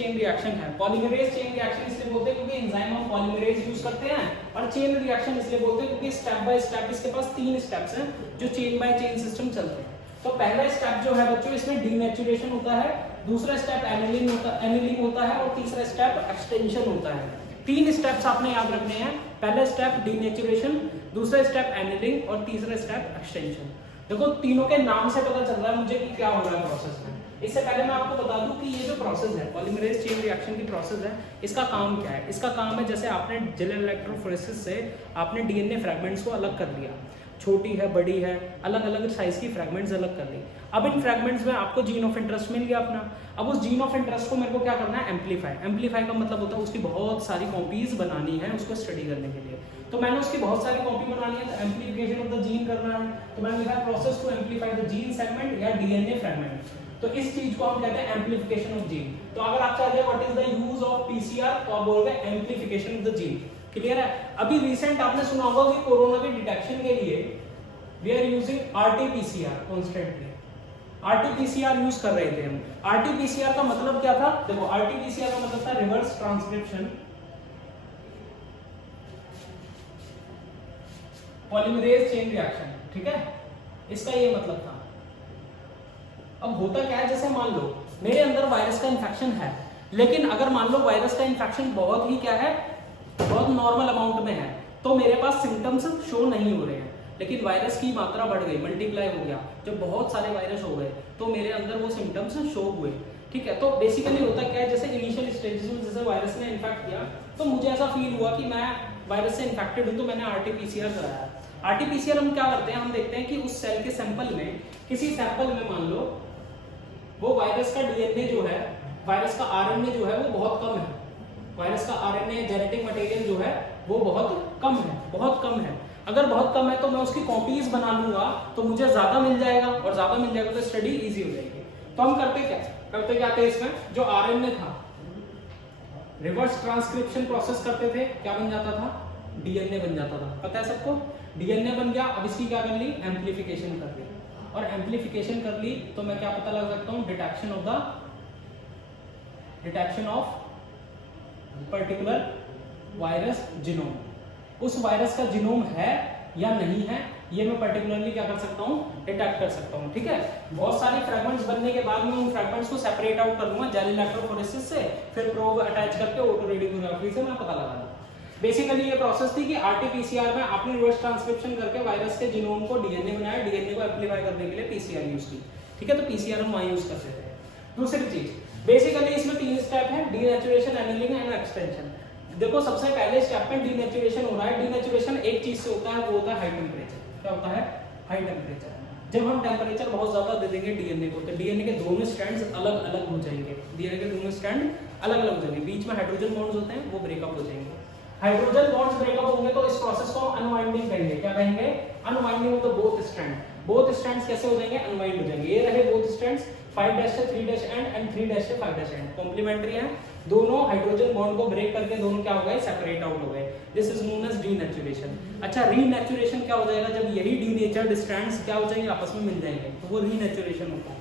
Chain reaction है। Polymerase chain reaction इसलिए बोलते हैं क्योंकि एंजाइम हम पॉलीमरेज यूज करते हैं, और चेन रिएक्शन इसलिए बोलते हैं क्योंकि स्टेप बाय स्टेप इसके पास 3 स्टेप्स हैं जो चेन बाय चेन सिस्टम चलते हैं। तो पहला स्टेप जो है बच्चों इसमें डीनेचुरेशन होता है, दूसरा स्टेप एनिलिंग होता है, और तीसरा स्टेप एक्सटेंशन होता है। 3 स्टेप्स आपने याद रखने हैं, पहला स्टेप डीनेचुरेशन, दूसरा स्टेप एनिलिंग और तीसरा स्टेप एक्सटेंशन। देखो तीनों के नाम से पता चल रहा है मुझे कि क्या हो रहा है प्रोसेस में। इससे पहले मैं आपको बता दूं कि ये जो प्रोसेस है पॉलीमरेज चेन रिएक्शन की प्रोसेस है, इसका काम क्या है। इसका काम है जैसे आपने जेल इलेक्ट्रोफोरेसिस से आपने डीएनए फ्रैगमेंट्स को अलग कर लिया, छोटी है बड़ी है, अलग अलग साइज की फ्रैगमेंट्स अलग कर ली। अब इन फ्रैगमेंट्स में आपको जीन ऑफ इंटरेस्ट मिल गया अपना। अब उस जीन ऑफ इंटरेस्ट को मेरे को क्या करना है, एम्पलीफाई। एम्पलीफाई का मतलब होता है उसकी बहुत सारी कॉपीज बनानी है उसको स्टडी करने के लिए। तो मैंने उसकी बहुत सारी कॉपी बनानी है, तो एम्पलीफिकेशन ऑफ द जीन करना है। तो मैंने लिखा process to amplify the gene segment या डीएनए फ्रैगमेंट। तो इस चीज को हम कहते हैं एम्पलीफिकेशन ऑफ जीन। तो अगर आप चाहे what is the use of PCR, तो आप बोलोगे amplification of the gene. Clear है। अभी रिसेंट आपने सुना होगा कि कोरोना के डिटेक्शन के लिए we are using RTPCR constantly. RTPCR use कर रहे थे हम। आरटीपीसीआर का मतलब क्या था, देखो आरटीपीसीआर का मतलब था reverse transcription polymerase chain reaction, ठीक है, इसका ये मतलब था। अब होता क्या है, जैसे मान लो मेरे अंदर वायरस का इन्फेक्शन है, लेकिन अगर मान लो वायरस का इन्फेक्शन बहुत ही क्या है, बहुत नॉर्मल अमाउंट में है, तो मेरे पास सिम्टम्स शो नहीं हो रहे हैं। लेकिन वायरस की मात्रा बढ़ गई, मल्टीप्लाई हो गया, जब बहुत सारे वायरस हो गए तो मेरे अंदर वो सिम्टम्स शो हुए। ठीक है, तो बेसिकली होता क्या है, जैसे इनिशियल स्टेजेस में जैसे वायरस ने इन्फेक्ट किया तो मुझे ऐसा फील हुआ कि मैं वायरस से इन्फेक्टेड हूं, तो मैंने आरटीपीसीआर कराया। आरटीपीसीआर हम क्या करते हैं, हम देखते हैं कि उस सेल के सैंपल में, किसी सैंपल में मान लो वो वायरस का डीएनए जो है, वायरस का आरएनए जो है वो बहुत कम है, वायरस का आरएनए जेनेटिक मटेरियल जो है वो बहुत कम है, बहुत कम है। अगर बहुत कम है तो मैं उसकी कॉपीज बना लूंगा तो मुझे ज्यादा मिल जाएगा, और ज्यादा मिल जाएगा तो स्टडी इजी हो जाएगी। तो हम करते क्या थे इसमें, जो आरएनए था रिवर्स ट्रांसक्रिप्शन प्रोसेस करते थे, क्या बन जाता था, डीएनए बन जाता था। पता है सबको, डीएनए बन गया। अब इसकी क्या कर ली, एम्पलीफिकेशन कर ली, और एम्पलीफिकेशन कर ली तो मैं क्या पता लगा सकता हूं, detection of particular virus genome. उस वायरस का जीनोम है या नहीं है, ये मैं पर्टिकुलरली क्या कर सकता हूं, डिटेक्ट कर सकता हूं। ठीक है, बहुत सारे फ्रैगमेंट्स बनने के बाद मैं उन फ्रैगमेंट्स को सेपरेट आउट कर लूंगा जेल इलेक्ट्रोफोरेसिस से, फिर प्रोब अटैच करके ऑटो रेडियोग्राफी से मैं पता लगा लूंगा। बेसिकली ये प्रोसेस थी कि आरटीपीसीआर में आपने रिवर्स ट्रांसक्रिप्शन करके वायरस के जीनोम को डीएनए बनाया, डीएनए को एम्पलीफाई करने के लिए पीसीआर यूज की। ठीक है, तो पीसीआर हम वहां यूज करते थे। दूसरी चीज, बेसिकली इसमें 3 स्टेप है, डीनेचुरेशन, एनिलिंग एंड एक्सटेंशन। देखो सबसे पहले स्टेप में डीनेचुरेशन हो रहा है। डीनेचुरेशन एक चीज से होता है, वो होता है हाई टेम्परेचर। क्या होता है, हाई टेम्परेचर। जब हम टेम्परेचर बहुत ज्यादा दे देंगे डीएनए को, तो डीएनए के दोनों स्ट्रैंड्स अलग अलग हो जाएंगे, डीएनए के दोनों स्ट्रैंड अलग अलग हो जाएंगे, बीच में हाइड्रोजन बॉन्ड्स होते हैं वो ब्रेकअप हो जाएंगे। हाइड्रोजन बॉन्ड्स ब्रेकअप होंगे तो इस प्रोसेस को हम अनवाइंडिंग कहेंगे। क्या कहेंगे, unwinding of the both strand. Both strands कैसे हो जाएंगे, अनवाइंड हो जाएंगे। ये रहे बोथ स्ट्रैंड्स, 5' से 3' एंड एंड 3' से 5' एंड कॉम्प्लीमेंट्री है। दोनों हाइड्रोजन बॉन्ड को ब्रेक करके दोनों क्या हो गए, सेपरेट आउट हो गए। This is known as denaturation. अच्छा, रीनेचुरेशन क्या हो जाएगा, जब यही डीनेचर्ड स्ट्रैंड्स क्या हो जाएंगे, आपस में मिल जाएंगे, तो वो रीनेचुरेशन होता है।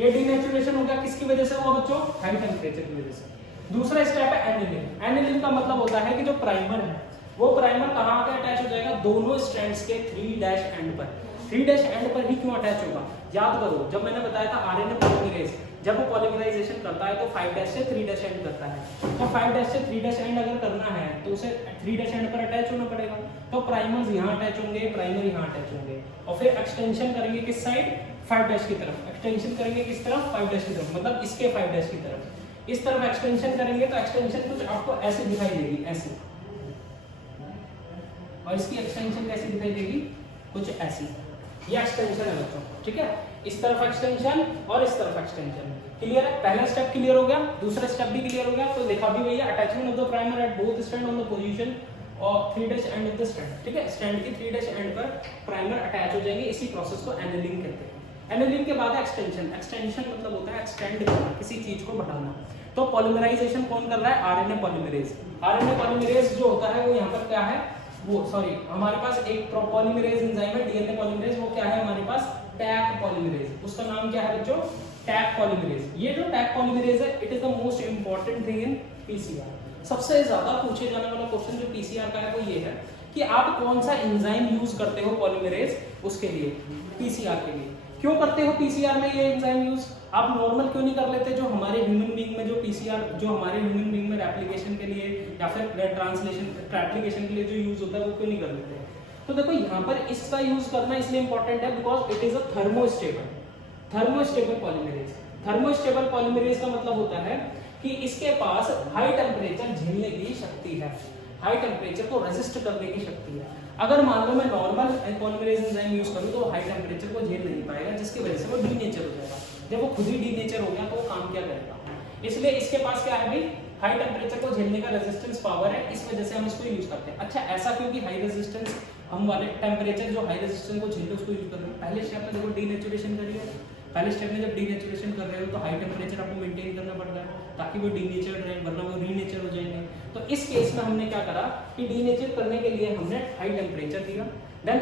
ये डीनेचुरेशन हो गया, किसकी वजह से हुआ बच्चों, हाई टेम्परेचर की वजह से। दूसरा स्टेप है एनिलिंग। एनिलिंग का मतलब होता है कि जो प्राइमर है वो प्राइमर कहां पे अटैच हो जाएगा, दोनों स्ट्रैंड्स के 3' एंड पर। 3' एंड पर ही क्यों अटैच होगा, याद करो जब मैंने बताया था आरएनए पॉलीमरेज, जब वो पॉलीमराइजेशन करता है तो 5' से 3' एंड करता है। तो 5' से 3' एंड अगर करना है तो उसे 3' एंड पर अटैच होना पड़ेगा। तो प्राइमर्स यहाँ अटैच होंगे, प्राइमर यहाँ अटैच होंगे, और फिर एक्सटेंशन करेंगे किस साइड, 5' की तरफ। एक्सटेंशन करेंगे किस तरफ, 5' की तरफ, मतलब इसके 5' की तरफ। इस तरफ एक्सटेंशन करेंगे तो एक्सटेंशन कुछ आपको ऐसे दिखाई देगी, ऐसे, और इसकी एक्सटेंशन कैसी दिखाई देगी, कुछ ऐसी। ये एक्सटेंशन है बच्चों, ठीक है, इस तरफ एक्सटेंशन और इस तरफ एक्सटेंशन। क्लियर है, पहला स्टेप क्लियर हो गया, दूसरा स्टेप भी क्लियर हो गया। तो देखा भी भैया, attachment of the primer at both strand on the position और 3' एंड ऑफ द स्ट्रैंड। ठीक है, स्ट्रैंड की 3' एंड पर प्राइमर अटैच हो जाएंगे, इसी प्रोसेस को एनिलिंग कहते हैं। एनिलिंग के बाद एक्सटेंशन। एक्सटेंशन मतलब होता है एक्सटेंड करना, किसी चीज को बढ़ाना। तो पॉलीमराइजेशन कौन कर रहा है, आरएनए पॉलीमरेज। आरएनए पॉलीमरेज जो होता है वो यहाँ पर क्या है, वो सॉरी हमारे पास एक पॉलीमरेज एंजाइम है डीएनए पॉलीमरेज, वो क्या है हमारे पास, टैक पॉलीमरेज। उसका नाम क्या है बच्चों, टैक पॉलीमरेज। ये जो टैक पॉलीमरेज है, it is the most important thing in PCR. सबसे ज्यादा पूछे जाने वाला क्वेश्चन जो पीसीआर का है वो ये है कि आप कौन सा एंजाइम यूज करते हो पॉलीमरेज उसके लिए, पीसीआर के लिए। क्यों करते हो पीसीआर में ये एंजाइम यूज? आप नॉर्मल क्यों नहीं कर लेते जो हमारे ह्यूमन बीइंग में जो पीसीआर जो हमारे ह्यूमन बीइंग में रेप्लिकेशन के लिए या फिर ट्रांसलेशन ट्रैप्लिकेशन के लिए जो यूज होता है वो क्यों नहीं कर लेते? तो देखो यहाँ पर इसका यूज करना इसलिए इंपॉर्टेंट है because it is a thermostable polymerase. Thermostable polymerase का मतलब होता है कि इसके पास हाई टेम्परेचर झेलने की शक्ति है, हाई टेम्परेचर को रेजिस्ट करने की शक्ति है। अगर मान लो मैं नॉर्मल पॉलीमरेज एंजाइम यूज करूं तो हाई टेम्परेचर को झेल नहीं पाएगा, जिसकी वजह से वो डीनेचर हो जाएगा। जब वो खुद ही डीनेचर हो गया तो वो काम क्या करेगा? इसलिए इसके पास क्या है भाई, हाई टेम्परेचर को झेलने का रेजिस्टेंस पावर है, इस वजह से हम इसको यूज करते हैं। अच्छा ऐसा क्योंकि हाई रेजिस्टेंस हम वाले टेम्परेचर जो हाई रेजिस्टेंस को झेलते उसको यूज कर रहे हैं। पहले स्टेप में देखो डीनेचुरेशन करिए, पहले स्टेप में जब डीनेचुरेशन कर रहे हो तो हाई टेम्परेचर आपको मेंटेन करना पड़ रहा है ताकि वो डीनेचर्ड रहे, वरना वो रीनेचर हो जाएंगे। तो इस केस में हमने क्या करा कि डीनेचर करने के लिए हमने हाई टेम्परेचर दिया, देन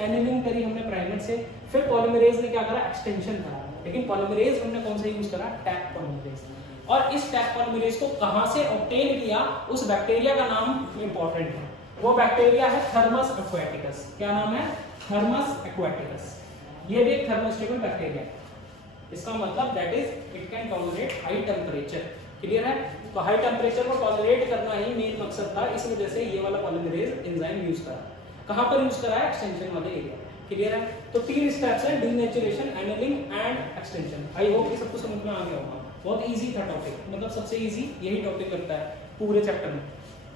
एनिलिंग करी हमने प्राइमर से, फिर पॉलीमरेज ने क्या करा, एक्सटेंशन करा। लेकिन पॉलीमरेज हमने कौन सा यूज करा, टैप पॉलीमरेज। और इस टैप पॉलीमरेज को कहां से ऑब्टेन किया, उस बैक्टीरिया का नाम इंपॉर्टेंट है। वो बैक्टीरिया है थर्मस एक्वाटिकस। क्या नाम है, थर्मस एक्वाटिकस। ये भी एक थर्मोस्टेबल बैक्टीरिया है। इसका मतलब that is it can tolerate high temperature. Clear है? तो हाई टेम्परेचर को टॉलरेट करना ही मेन मकसद था, इस वजह से ये वाला पॉलीमरेज एंजाइम यूज करा। कहां पर यूज करा है, एक्सटेंशन वाले एरिया। क्लियर है? तो 3 स्टेप्स हैं, denaturation, annealing and extension. I hope कि सबको समझ में आ गया होगा। बहुत इजी था टॉपिक, मतलब सबसे इजी यही टॉपिक लगता है पूरे चैप्टर में।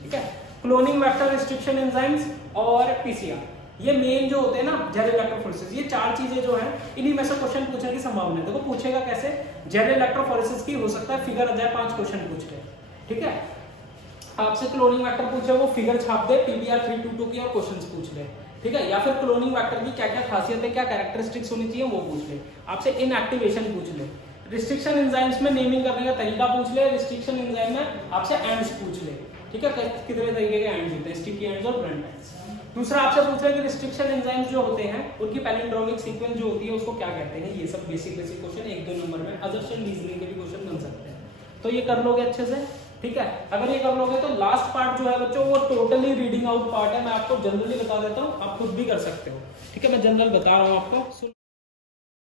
ठीक है? क्लोनिंग वेक्टर रिस्ट्रिक्शन एंजाइम्स और पीसीआर, ये मेन जो होते हैं ना जेल इलेक्ट्रोफोरेसिस, ये 4 चीजें जो हैं इन्हीं में से क्वेश्चन पूछने की संभावना है। देखो पूछेगा कैसे, जेल इलेक्ट्रोफोरेसिस की हो सकता है फिगर आ जाए, 5 क्वेश्चन पूछ ले। ठीक है? आपसे क्लोनिंग वेक्टर पूछे, वो फिगर छाप दे पीबीआर 322 की और क्वेश्चंस पूछ ले। ठीक है? या फिर क्लोनिंग वेक्टर की क्या क्या खासियत है, क्या कैरेक्टरिस्टिक्स होनी चाहिए वो पूछ ले। आपसे इनएक्टिवेशन पूछ ले, रिस्ट्रिक्शन एंजाइम्स में नेमिंग करने का तरीका पूछ ले, रिस्ट्रिक्शन एंजाइम में आपसे एंड्स पूछ ले। ठीक है? कितने तरीके के एंड्स होते हैं, स्टिकी एंड्स और ब्लंट एंड्स। दूसरा आपसे पूछ रहा है कि रिस्ट्रिक्शन एंजाइम्स जो होते हैं उनकी पैलिंड्रोमिक सीक्वेंस जो होती है उसको क्या कहते हैं। ये सब बेसिक क्वेश्चन 1-2 नंबर में अजम्पशन रीजनिंग के भी क्वेश्चन बन सकते हैं। तो ये कर लोगे अच्छे से। ठीक है? अगर ये कर लोगे तो लास्ट पार्ट जो है बच्चों वो टोटली रीडिंग आउट पार्ट है। मैं आपको जनरली बता देता हूँ, आप खुद भी कर सकते हो। ठीक है? मैं जनरल बता रहा हूँ आपको।